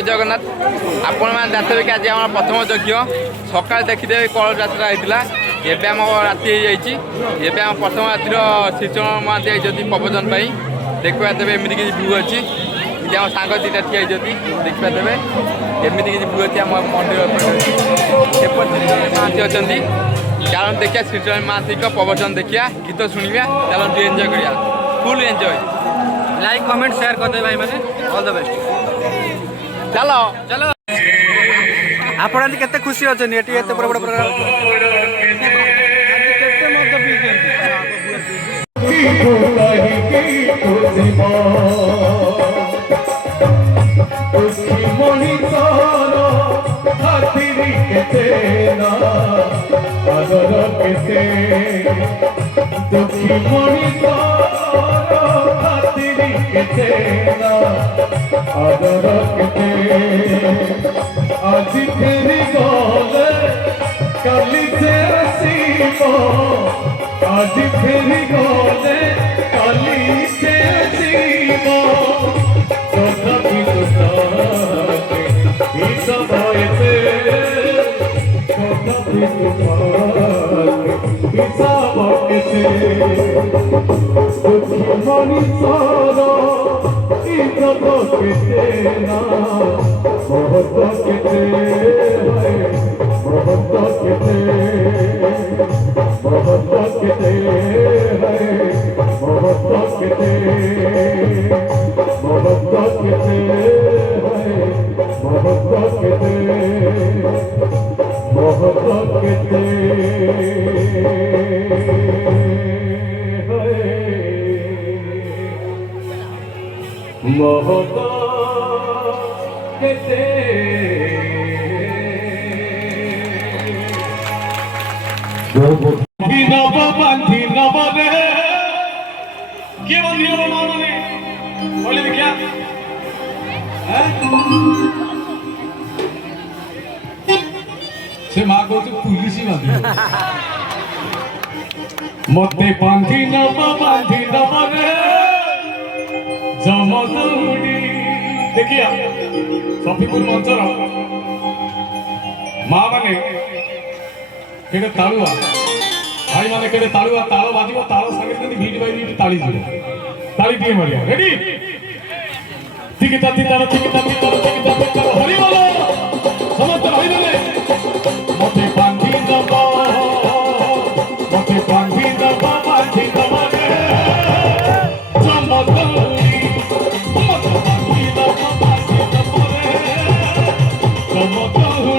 जय जगन्नाथ आपण मैंने देखते कि आज आम प्रथम यज्ञ सका देखिदे कल यात्रा होता एवं आम राति हो आम प्रथम रातिर श्रीचरण महांती आई प्रवचन देखा देवे एमती किसी भ्यू अच्छी आम सांग दुटा ठिया देखा देवे एमती किसी भ्यू अच्छी आम मंदिर महांती अच्छा चलो देखिए श्रीचरण महांती प्रवचन देखिया गीत शुणा चलो एंजय करिया full enjoy like comment share कर दे भाई मैंने ऑल द बेस्ट चलो चलो आपण केते खुशी अछन एटी एते बड़ बड़ प्रोग्राम आज फेरी गले काली से सीमो आज फेरी गले काली से सीमो तथापि तो साथे ही समय से तथापि तो साथे ही समय से दुखी मनीषर इज्जत केते ना बहुत केते है बहुत केते है बहुत केते है बहुत केते बांधी नव रे के बंधी नव माने बोले क्या से मां को तो पुलिस ही बांधी मते बांधी नव रे जमदुड़ी देखिया सफीपुर मंचर मां माने केडे तालुआ भाई माने केडे तालुआ तालो बाजिबो तालो संगे संगे भीड बाई भीड ताली जिबो ताली दिए मरिया रेडी ठीक ताती तारो ठीक ताती तारो हरि बोलो समस्त भाई ने मते बांधी दबा बांधी दबा रे जमदुड़ी मते बांधी दबा रे जमदुड़ी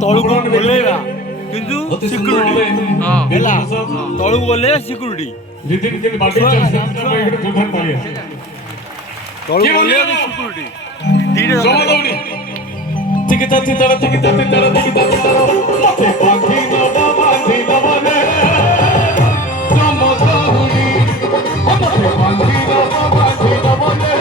तलू बोलेगा किंतु सिक्योरिटी हां हैला तलू बोले सिक्योरिटी ତଳୁ କିଏ ଗଲେ ବନ୍ଧେଇବ? ସିକ୍ୟୁରିଟି ଧୀରେ ଜମଦଉଡ଼ି ଟିକିତା ଚିତାର ଟିକିତା ଚିତାର ଟିକିତା ଚିତାର ମତେ ବାନ୍ଧି ନବ ରେ ଜମଦଉଡ଼ି ମତେ ବାନ୍ଧି ନବ ରେ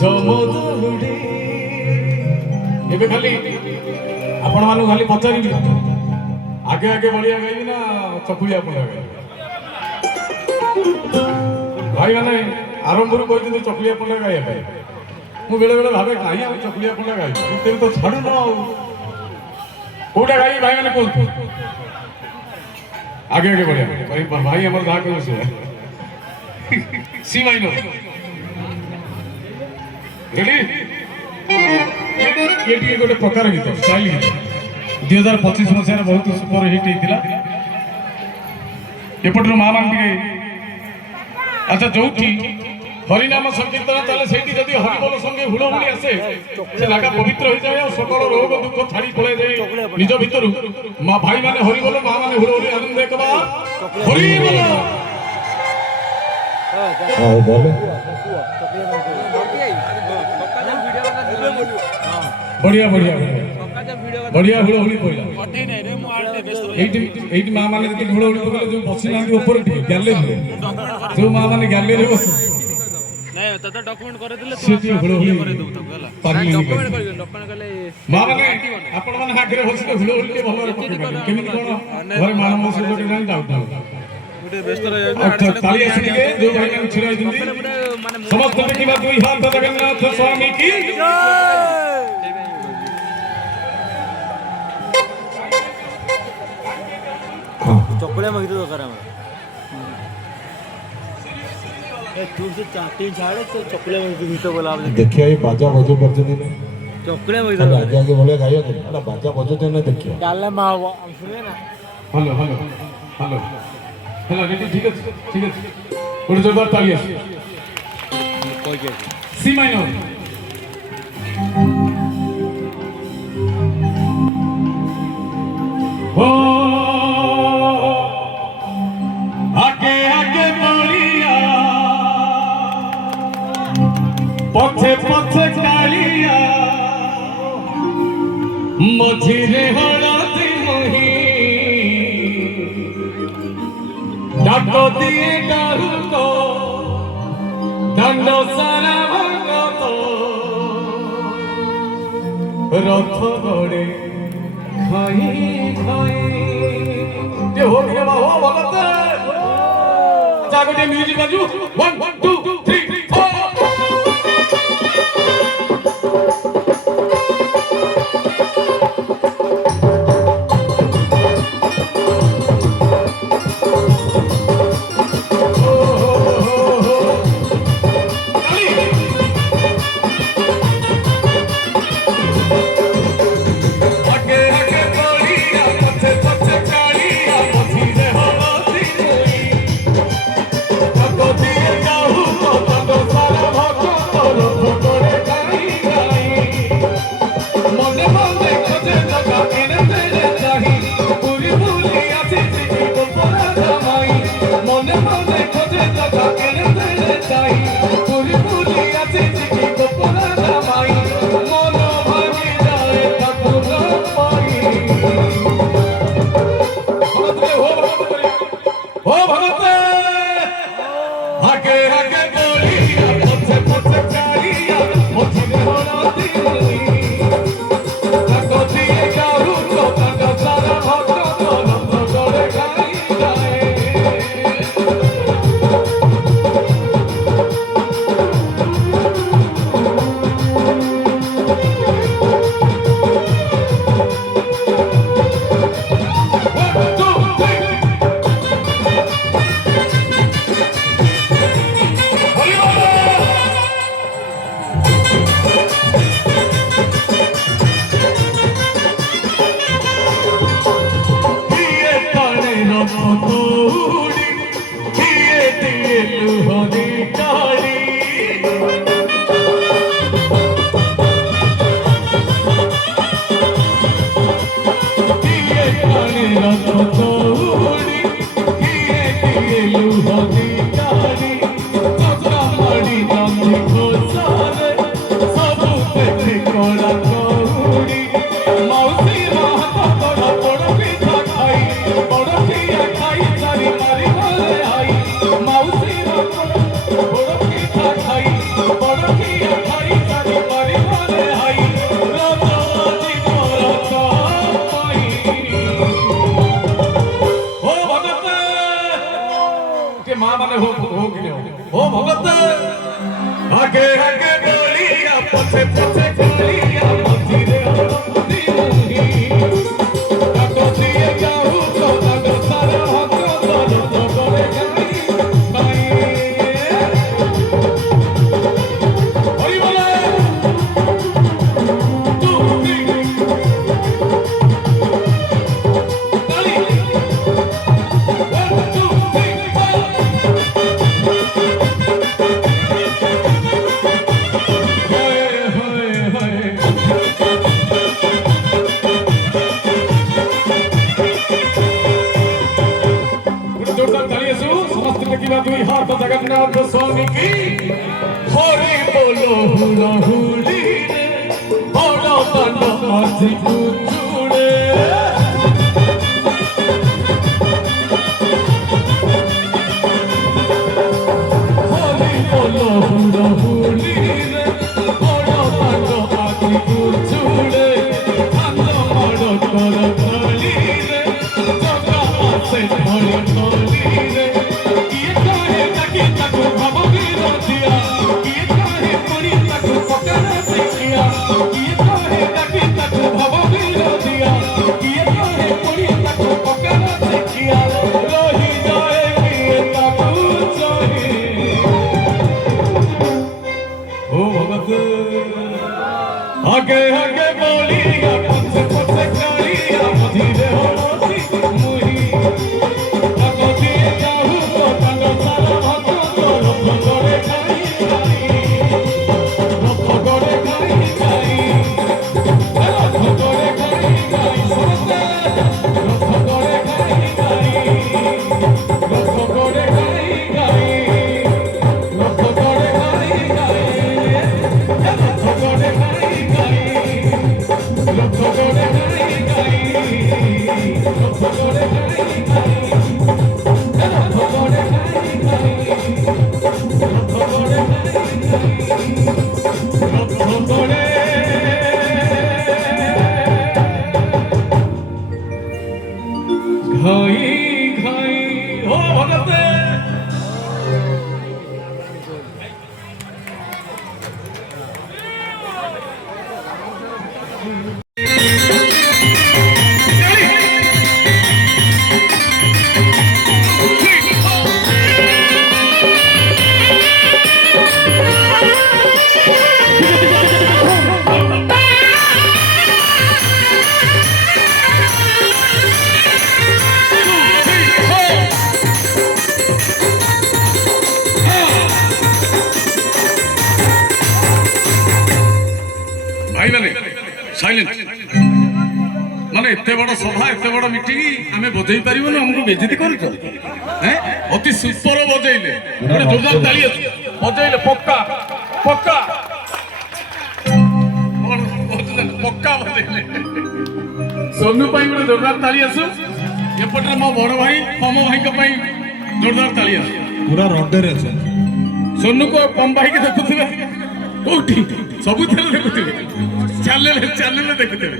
ଜମଦଉଡ଼ି ଏବେ ଖାଲି ଆପଣ ମାନଙ୍କୁ ଖାଲି ପଚାରିବି ଆଗେ ଆଗେ ବଳିଆ ଗାଇବି ନା ଚକୁଳିଆ ପଣ୍ଡା ଗାଇବି ଭାଇ ମାନେ ଆରମ୍ଭରୁ କହିଛନ୍ତି ଚକୁଳିଆ ପଣ୍ଡା ଗାଇବା ପାଇଁ ମୁଁ ବେଳେ ବେଳେ ଭାବେ କାହିଁ ଆମେ ଚକୁଳିଆ ପଣ୍ଡା ଗାଇବି ତେଣୁ ତ ଛାଡୁନ ଆଉ କୋଉଟା ଗାଇବି ଭାଇ ମାନେ କୁହନ୍ତୁ ଆଗେ ଆଗେ ବଳିଆ ଭାଇ ଆମର ଯାହା କହିବ ସେ ସି ମାଇନ ରେଡି ये गोटे प्रकार गीत स्टाइल गीत 2025 मसीह बहुत सुपर हिट होता एपटर माँ मान अच्छा जो हरिनाम संकीर्तन चले से हरिबोल संगे हुड़हुड़ी आसे से जगह पवित्र हो जाए और सकल रोग दुख छाड़ी पड़े जाए निज भितर माँ भाई माने हरिबोल माँ माने हुड़हुड़ी आनंद देखबा हरिबोल बढ़िया बढ़िया बढ़िया हुड़हुड़ी पड़ा एटी माँ मैंने जो हुड़हुड़ी पकड़े जो बसी ना ऊपर गैलेरी जो माँ मैंने गैलेरी बस डॉक्यूमेंट कर दिले हुड़हुड़ी डॉक्यूमेंट कले माँ मैंने आपण माने आगे बसले हुड़हुड़ी के भलो पकड़ केमिति कोन घरे मान मस जो नहीं डाउट ताली आसी के जो भाई ने छिरा दिंदी समस्त देखिबा दुई हाथ जगन्नाथ स्वामी की चॉकलेट में दरकार तू से चाटी झाड़े तो चॉकलेट में गीत बोला देखिए ये बाजा बजो बजते नहीं चॉकलेट में आगे आगे बोले गायो अरे बाजा बजते नहीं देखिए डाले मां सुने ना hello hello hello hello ready ठीक है थोड़ी जोरदार ताली आसी कोई के सी माइनर ओ आगे आगे बोलिया पछे पछे कालिया मझिरे हळदी मोही डाक दिए डारू को दंड सारा भगत रथ गड़े खाई खाई ये हो गया हो भगत जागो म्यूजिक बाजू 1 2 3 4 जगन्नाथ स्वामी की हरि बोलो हुला हुली रे बड़ा दांडा माझी कुचुड़े हरि बोलो हुला हुली रे बड़ा दांडा माझी कुचुड़े खांदा मारो कर गली रे जगा से भरी गली रे किए काहे ताकि ताकू भाव विरोधिया किए काहे पड़ी ताकू पकड़ से किया किए काहे ताकि ताकू भाव विरोधिया किए काहे पड़ी ताकू पकड़ से किया रही जाए किए ताकू चाहिए ओ भगत आगे आगे बोलिया पछे पछे करिया धीरे हो मोती मुही आगे दिए जाहू तो तंग सारा भातो तो रख गड़े खाई सुनते रख गड़े खाई रख गड़े खाई रख गड़े खाई रख गड़े खाई रख गड़े घाई घाई हो भगते भाई मैंने साइलेंट माने एते बड़ सभा एते बड़ मीटिंग आमे बजै परिबो ना हमको बेइज्जती करूछ हैं अति सुपर बजैले गोटे जोरदार ताली बजैले पक्का पक्का पक्का बजैले सोनू पाई गोटे जोरदार ताली आसु एपटे मो बड़ भाई पम भाई के पाई जोरदार ताली आसु पूरा रड्डे रे अछन सोनू को पम भाई के देखुथिबे कोठी सबु थेले देखुथिबे चैनल देखुथिबे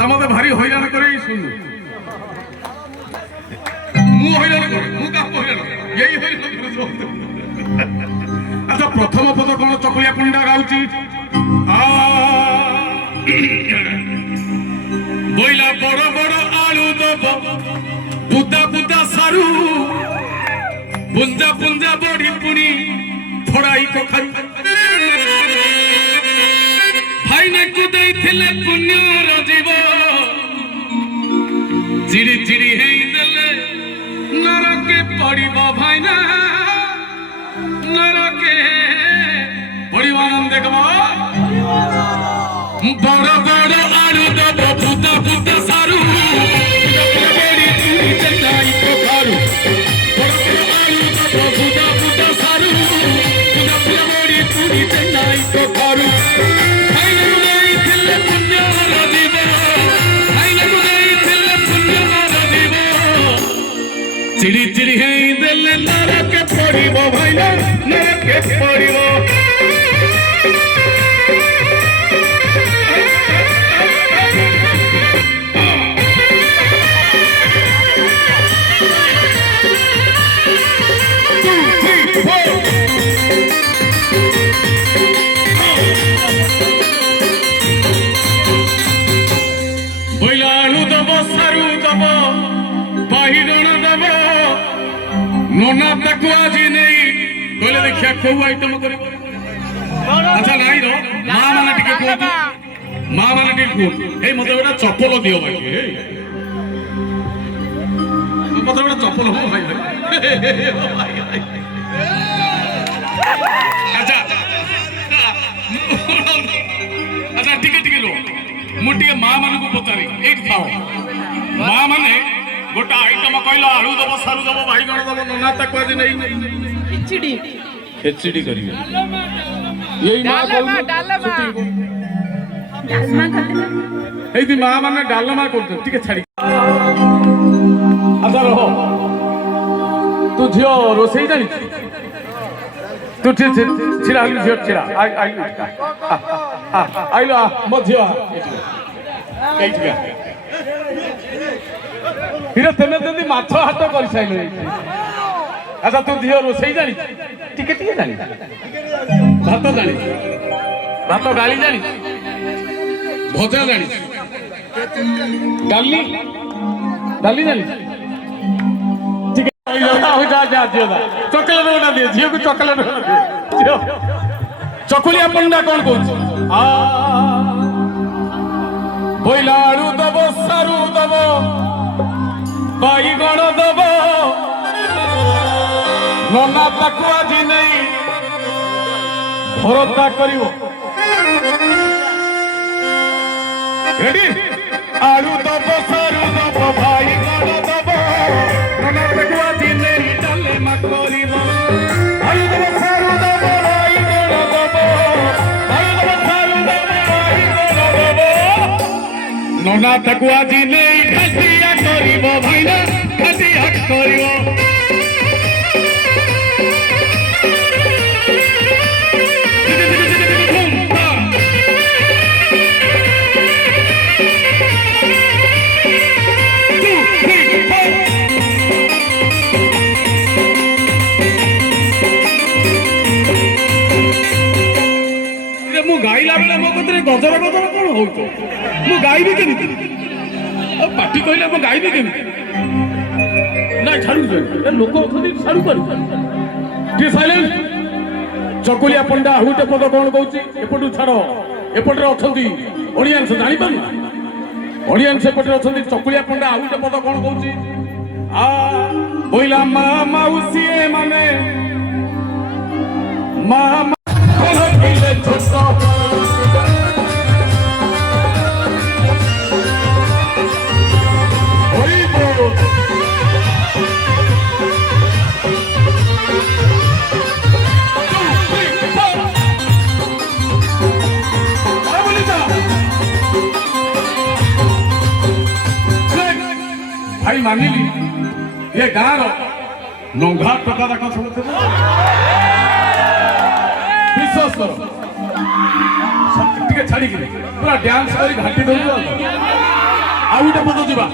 आ मते भारी हैरान करे सुनु मु हैरान करे मु का हैरान यही हैरान करे अच्छा प्रथम पद कोन चकलिया पंडा गाउची आ बोइला बड़ बड़ आलू दब बुदा बुदा सारू बुंजा बुंजा बड़ी पुनी थोड़ाई कखारू भाई ने कुदै थिले पुण्य रजीव चिड़ी चिड़ी हेई देले नरके पड़िबो भाई ना नरके पड़िबो आनंद देखबो बड़ बड़ आलू दब बुदा बुदा सारू बड़ी पुनी चटाई कखारू बड़ बड़ आलू दब बुदा बुदा सारू बड़ी पुनी चटाई कखारू चिड़ी चिड़ी है दिल नरक पड़िबो भाई ना नरक पड़िबो बोइला आलू दब सारू दब बाहिरण दब नोना ताकू आज नहीं बोले देखिया को आइटम करे अच्छा नहीं रो मां माने टिके को मां माने टिके को ए मते बड़ा चप्पल दियो भाई ए मते बड़ा चप्पल हो भाई अच्छा अच्छा टिके लो मुटिए मां माने को पतारी एक खाओ मां माने गोटा आइटम कहला आलू दब सारू दब बाइगण दब नोना ताकू आज नहीं खिचड़ी खेचड़ी करिए यही मां डालमा डालमा डालमा खाते ना ଏଇଠି ମା ମାନେ ଡାଲମା କରୁଛନ୍ତି ଟିକେ ଛାଡି ଆଚ୍ଛା ରହ ତୁ ଝିଅ ରୋଷେଇ ଜାଣିଛୁ ତୁ ଛିଡ଼ା ହେଲୁ ଝିଅ ଛିଡ଼ା ଆଇଲ ମୋ ଝିଅ ଏଇଠିକା ହିରେ ତେମେ ଯେମିତି ମାଛ ହାତ କରିସାଇଲ ଆଚ୍ଛା ତୁ ଝିଅ ରୋଷେଇ ଜାଣିଛୁ ଟିକେ ଟିକେ ଜାଣିଛୁ ଭାତ ଜାଣିଛୁ ଭାତ ଗାଳି ଜାଣିଛୁ ଭଜା ଜାଣିଛୁ डाली डाली डाली ठीक है जा झील चॉकलेट गोटा दिए झील को चॉकलेट गोटा दिए चकुलिया पंडा कौन कौन बोइलाड़ू दब सारू दब बाईगण दब नना ताकू आज नहीं भरता करियो रेडी आलू दब सारू दब भाई गण दब नना ताकू दिने डाले मकोरीब आलू दब सारू दब भाई गण दब आलू दब सारू दब भाई गण दब नना ताकू दिने खासिया करिब भाईना खासिया करिब गाइला बेला मो कतरे गजर गजर कोन होउछ मु गाइबी केमिति पार्टी कहले मु गाइबी केमिति ना छाडू ए लोक अथि छाडू कर टी साइलेंट चकुलिया पंडा हुटे पद कोन कहउची एपटू छाडो एपटरे अछंती ऑडियंस जानि पानु ऑडियंस एपटरे अछंती चकुलिया पंडा हुटे पद कोन कहउची आ बोइला मा माउसी माने मा कोन कइले छोटो भाई मानिली ये गाँव नौघा टका देखा शुणुते विश्वास कर छाड़ी पूरा डांस कर घाटी दे आउटे पद जा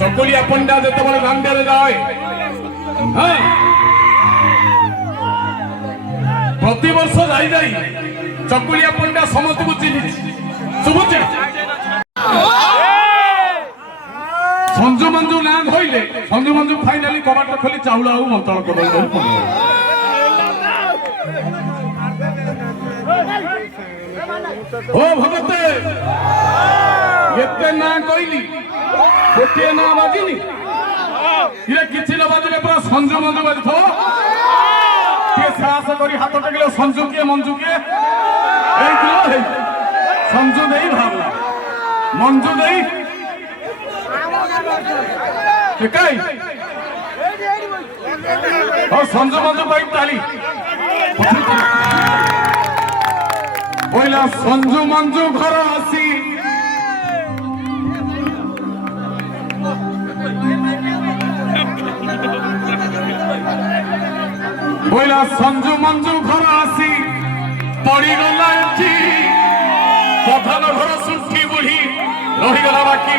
चकुलिया पंडा जो दांडिया जाए प्रति वर्ष जाई जाई चकुलिया पंडा समस्त को चिन्ह शुभुचे संजू मंजू ना धोइले संजू मंजू फाइनाली कबाट खोली चाउल आउ मंतल कर ओ भगते एते ना कइली गोटे ना बाजिनी इरे किछि न बाजिले पूरा संजू मंजू बाजिथो के साहस करी हाथ टेकिले संजू के मंजू के एई किलो हे संजू नहीं भावला मंजू नहीं ठिकाई और संजू मंजू भाई ताली बोला संजू मंजू घर आसी बोला संजू मंजू घर आसी पड़ी गला एठी प्रधान घर सुठी बुढ़ी रहीगला बाकी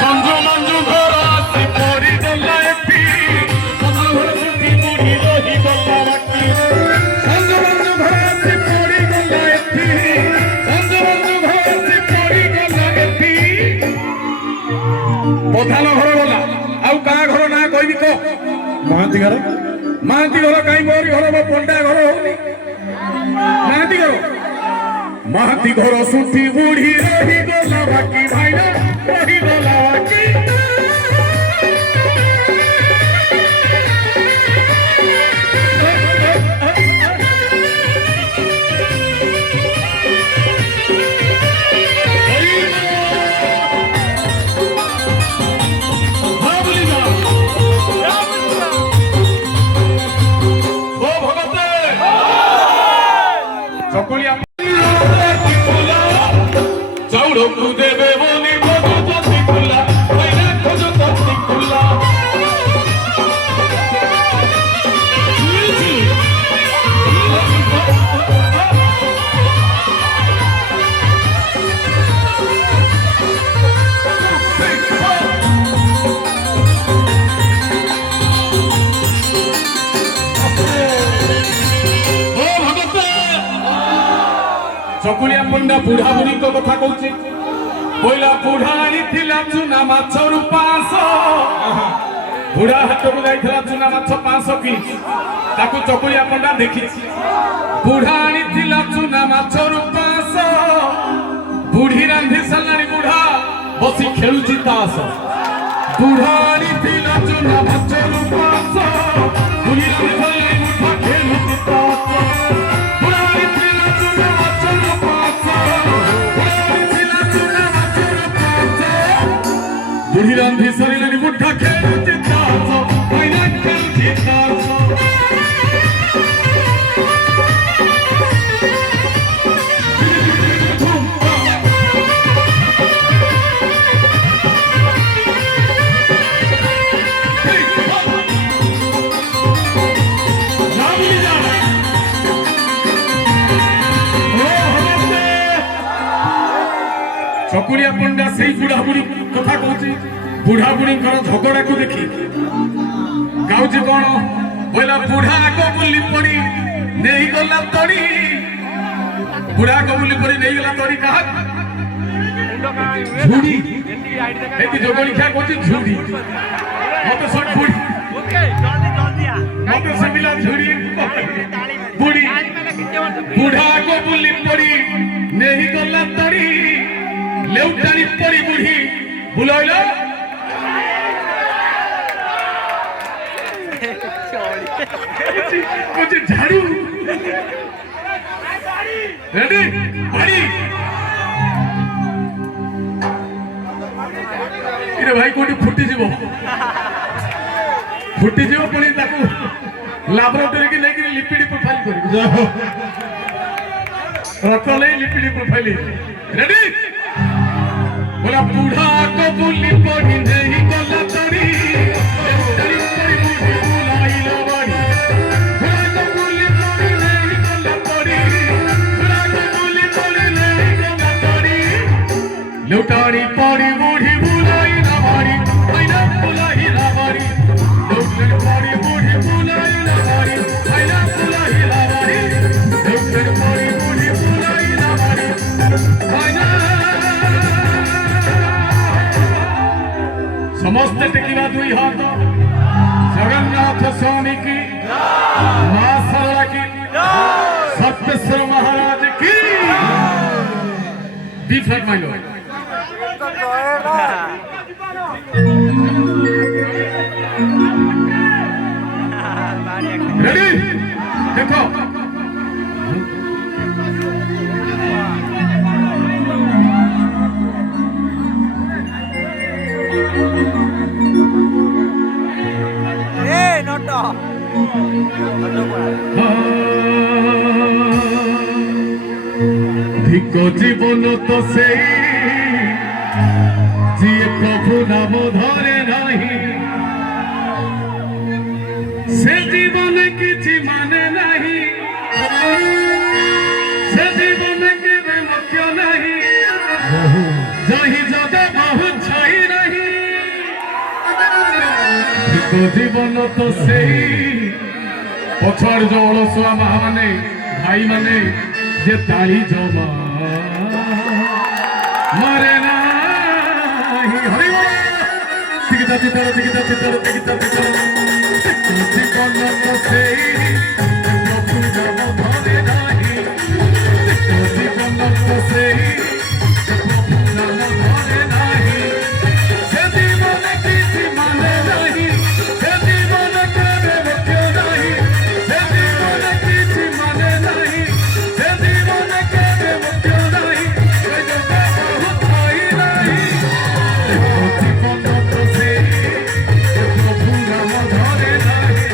संजू मंजू घर आसी पड़ी गला एठी प्रधान घर सुठी बुढ़ी रहीगला बाकी संजू मंजू घर आसी पड़ी गला एठी संजू मंजू घर आसी पड़ी गला एठी प्रधान घर गला आउ का घर ना कहबी को महांती घर कहीं मोरी घर पंडा घर होनी महांती घर महांती घर सुठी बुढ़ी रही गला बाकी भाईना रही गला बाकी हाँ बोली जा চকুলিয়া চাউড়କୁ দেবে বলি ভগবতী কুলা হইনা খোঁজতী কুলা চকুলিয়া পଣ୍ଡা বুঢ়া বুঢ়ীଙ୍କ কথা কହୁଛି କହିଲା ବୁଢ଼ା ଆଣିଥିଲା ଚୁନା ମାଛରୁ 500 ବୁଢ଼ା ହାଟକୁ ଯାଇଥିଲା ଚୁନା ମାଛ 500 କିଣିଛି ତାକୁ ଚକୁଳିଆ ପଣ୍ଡା ଦେଖିଛି ବୁଢ଼ା ଆଣିଥିଲା ଚୁନା ମାଛରୁ 500 ବୁଢ଼ୀ ରାନ୍ଧି ସାରିଲାଣି ବୁଢ଼ା ବସି ଖେଳୁଛି ତାସ ବୁଢ଼ା ଆଣିଥିଲା ଚୁନା ମାଛରୁ 500 ବୁଢ଼ୀ ରାନ୍ଧି ସାରିଲାଣି ବୁଢ଼ା ଖେଳୁଛି ତାସ बुढ़ी रांधी सरिलानी बुढ़ा खेलुची तास मैना खेलुची तास चकुलिया पंडा से बुढ़ा बुढ़ी कथा कहूँ बुढ़ा बुढ़ी झगड़ा को देखी गाँव कौन बोला बुढ़ा आग बुली पड़ी नहीं गला तड़ी बुढ़ा आग बुली पड़ी नहीं गला तड़ी कहा झुड़ी जगली क्या कहती झुड़ी मत सब बुढ़ी मत से मिला झुड़ी बुढ़ी बुढ़ा आग बुली पड़ी नहीं गला तड़ी लेउटानी पड़ी बुढ़ी बुलाइला कुछ झाड़ू रेडी बड़ी इरे भाई कोटी फुटी जीवो पुणी ताकू लैबोरेटरी की लेकिन लिपिड प्रोफाइल करी रक्त ले लिपिड प्रोफाइल रेडी बोला बूढ़ा को बुली पड़ी नहीं गला तड़ी तड़ी पड़ी बूढ़ी बुलाई लवाड़ी बूढ़ा को बुली पड़ी नहीं गला तड़ी बूढ़ा को बुली पड़ी नहीं गला तड़ी लुटानी पड़ी बूढ़ी बुलाई लवाड़ी मैना बुलाई लवाड़ी लुटानी पड़ी बूढ़ी बुलाई लवाड़ी मैना बुलाई लवाड़ी लुटानी पड़ी बूढ़ी बुलाई लवाड़ी मैना समस्त टेकिला दुई हाथ जगन्नाथ स्वामी की मां सरला की सत्येश्वर महाराज की दी फरमाइलो रेडी देखो धिक जीवन तो से जी प्रभु नाम धरे नहीं से जीवन किसी माने नहीं से जीवन के मुख्य नहीं जही जगह बहुत छाई नहीं धिक जीवन तो से पछड़ जो अलसुआ माँ माने भाई माने जे ताली जमा मरे नाही हरि बोल तिगता तितर जीवन तो से प्रभु नाम धरे नाही जीवन तो से प्रभु नाम धरे नाही से जीवन किसी माने नहीं से जीवन के मुख्य नहीं से जीवन किसी माने नहीं से जीवन के मुख्य नहीं बहुत भाई नहीं जीवन तो से प्रभु नाम धरे नहीं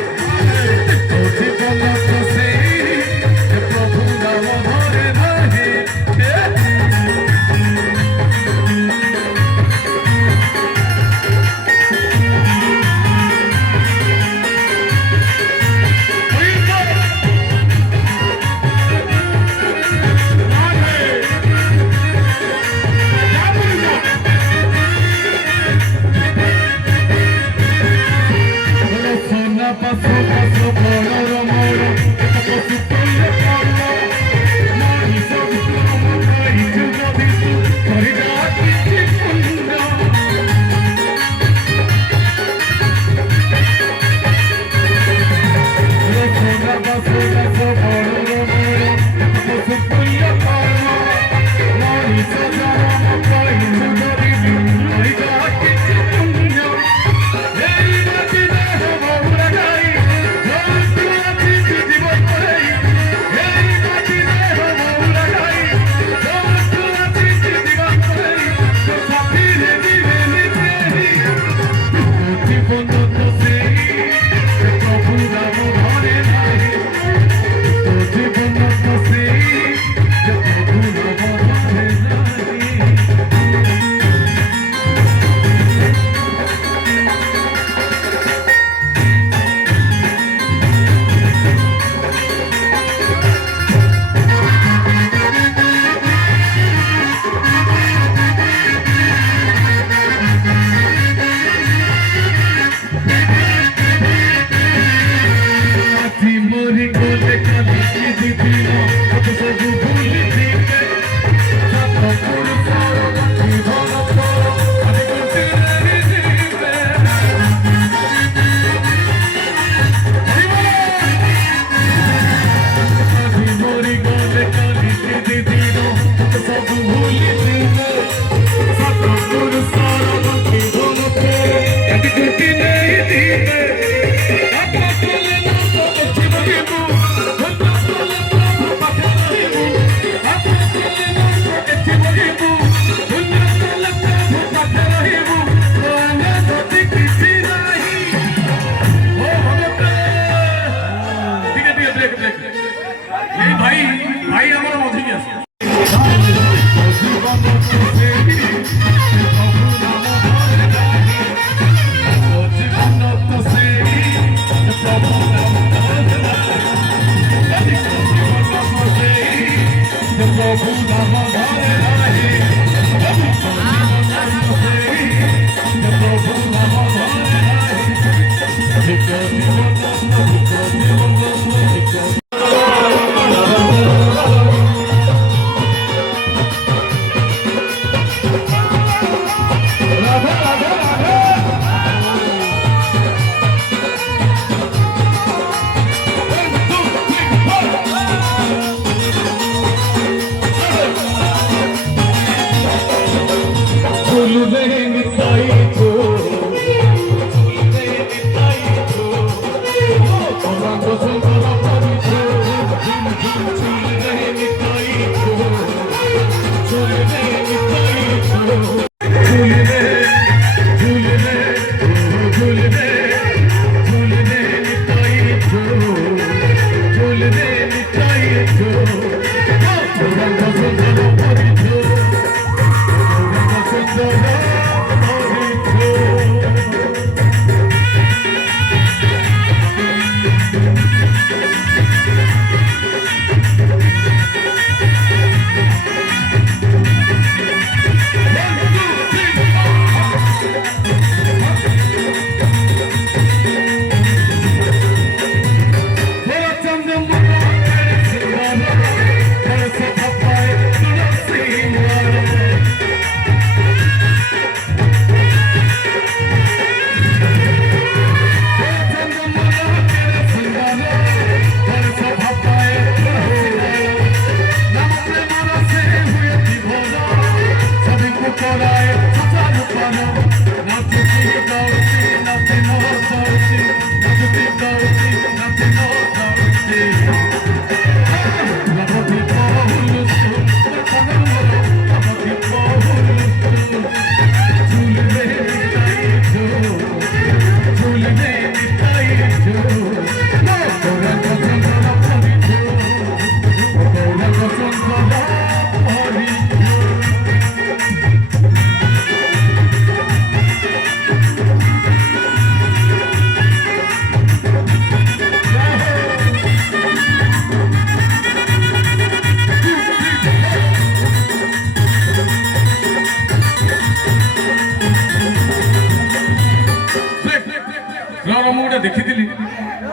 ଦେଖିଥିଲି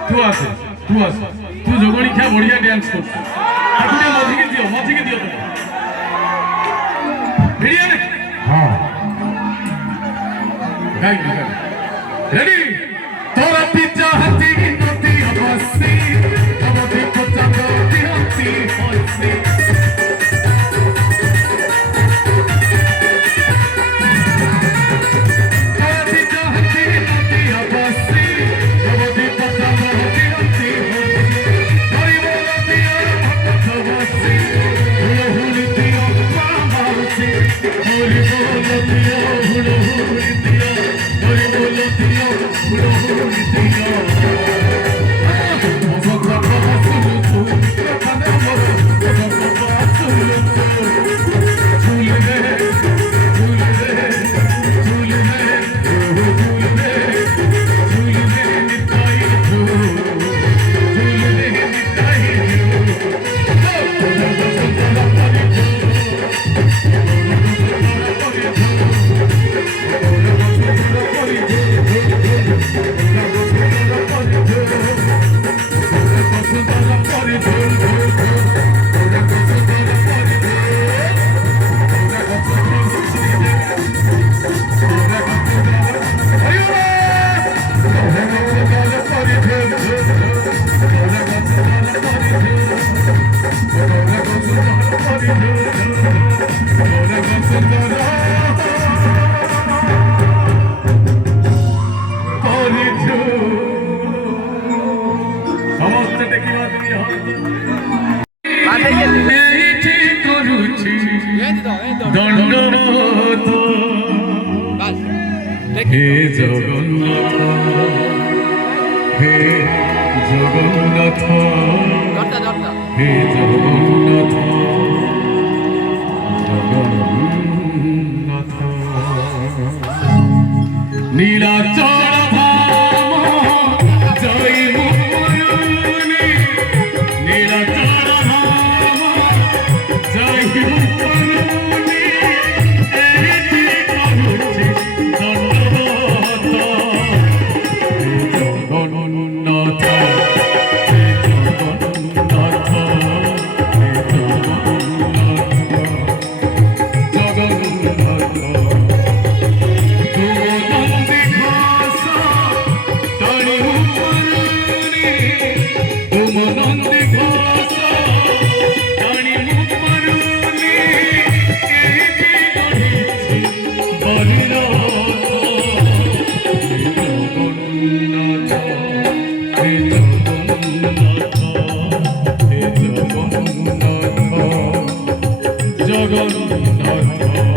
ତୁ ଆସେ ତୁ ଯୋଗଣୀ ଖିଆ ବଢିଆ ଡ୍ୟାନ୍ସ କରୁଛୁ ତାକୁ ଟିକେ ମଝିକି ଦିଅ ତମେ ଭିଡ଼ିଓ ହଁ ରେଡି ତୋରା ପିଚା ହାତି ନତି ଅବସି ତମତି ପଚା ନତି ହତି ହସି সমস্ত দেখিবা তুমি বাঁধে গেছে এইটি করুছি এই দাও দণ্ডবোধ বাস হে জগন্নাথ হে জগন্নাথ ধরতা ধরতা হে জগন্নাথ জগন্নাথ নীলাচল ধাম জয় মুকুরুনি নীলাচল ধাম জয় মুকুরুনি এইটি করুছি দণ্ডবোধ হে জগন্নাথ হে জগন্নাথ হে জগন্নাথ জগন্নাথ